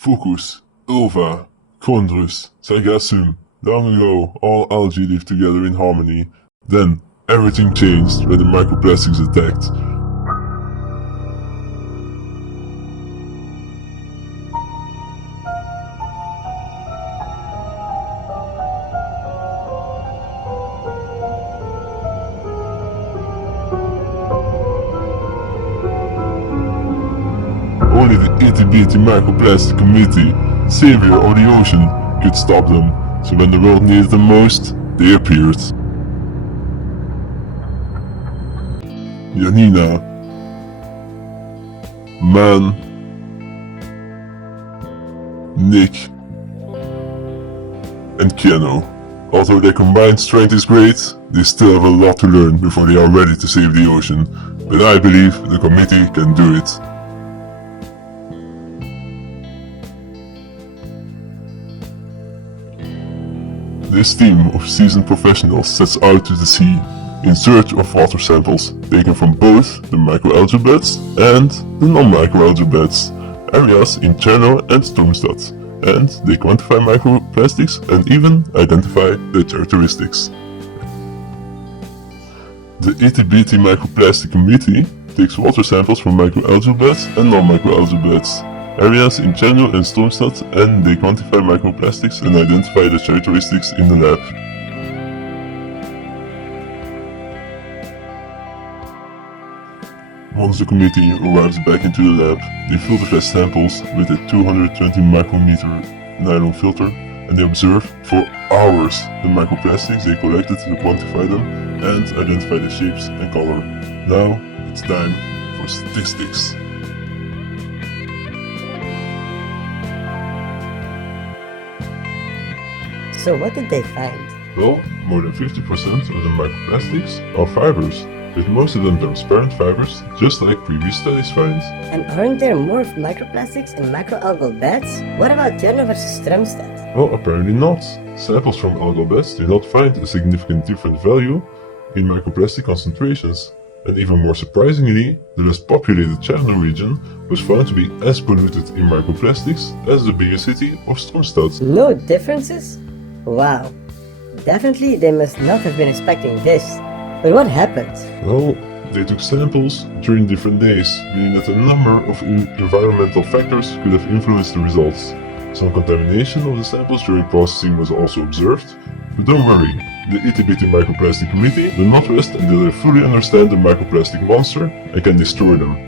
Fucus, Ulva, Chondrus, Sargassum. Long ago, all algae lived together in harmony. Then, everything changed when the microplastics attacked. Only the itty-bitty microplastic committee, savior of the ocean, could stop them. So when the world needed them most, they appeared. Janina, Man, Nick, and Keanu. Although their combined strength is great, they still have a lot to learn before they are ready to save the ocean. But I believe the committee can do it. This team of seasoned professionals sets out to the sea in search of water samples taken from both the microalgae beds and the non-microalgae beds, areas in Cherno and Stormstad, and they quantify microplastics and even identify their characteristics. The itty-bitty microplastic committee takes water samples from microalgae beds and non-microalgae beds, areas in Cherno and Stormstad, and they quantify microplastics and identify the characteristics in the lab. Once the committee arrives back into the lab, they filter test samples with a 220 micrometer nylon filter, and they observe for hours the microplastics they collected to quantify them and identify the shapes and color. Now it's time for statistics. So what did they find? Well, more than 50% of the microplastics are fibers, with most of them transparent fibers, just like previous studies find. And aren't there more microplastics in macroalgal beds? What about Cherno versus Strömstad? Well, apparently not. Samples from algal beds did not find a significant different value in microplastic concentrations. And even more surprisingly, the less populated Cherno region was found to be as polluted in microplastics as the bigger city of Stormstad. No differences? Wow. Definitely they must not have been expecting this. But what happened? Well, they took samples during different days, meaning that a number of environmental factors could have influenced the results. Some contamination of the samples during processing was also observed. But don't worry, the itty-bitty microplastic committee will not rest until they fully understand the microplastic monster and can destroy them.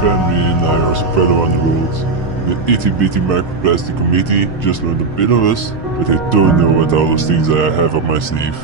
Family and I are spread around the world. The itty-bitty microplastic committee just learned a bit of us, but they don't know what all those things I have up my sleeve.